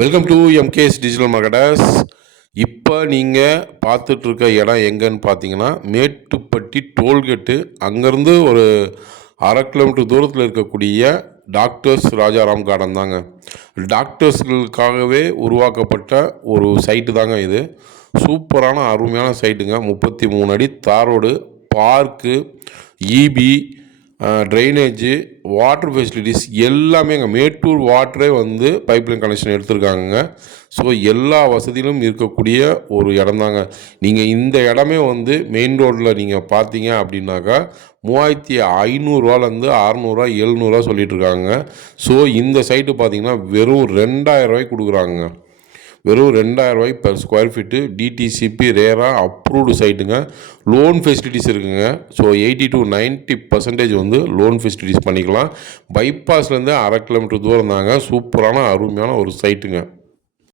Welcome to MKS digital marketers. இப்போ நீங்கள் பார்த்துட்ருக்க இடம் எங்கன்னு பார்த்தீங்கன்னா, மேட்டுப்பட்டி டோல்கேட்டு அங்கேருந்து ஒரு 1/2 கிலோமீட்டர் தூரத்தில் இருக்கக்கூடிய டாக்டர்ஸ் ராஜாராம் கார்டன் தாங்க. டாக்டர்ஸ்களுக்காகவே உருவாக்கப்பட்ட ஒரு சைட்டு தாங்க இது. சூப்பரான அருமையான சைட்டுங்க. 33 அடி தாரோடு, park, EB, drainage, water facilities எல்லாமே அங்கே மேட்டூர் வாட்டரே பைப்லைன் கனெக்ஷன் எடுத்திருக்காங்க. ஸோ எல்லா வசதியிலும் இருக்கக்கூடிய ஒரு இடம் தாங்க. நீங்கள் இந்த இடமே மெயின் ரோட்டில் நீங்கள் பார்த்தீங்க அப்படின்னாக்கா 3500 600 700 சொல்லிகிட்ருக்காங்க. ஸோ இந்த சைட்டு பார்த்தீங்கன்னா வெறும் 2000 கொடுக்குறாங்க. வெறும் 2000 per square feet. DTCP RERA approved சைட்டுங்க. லோன் ஃபெசிலிட்டிஸ் இருக்குங்க. ஸோ 80 to 90% லோன் ஃபெசிலிட்டிஸ் பண்ணிக்கலாம். பைபாஸ்லேருந்து 1/2 கிலோமீட்டர் தூரம் தாங்க. சூப்பரான அருமையான ஒரு சைட்டுங்க.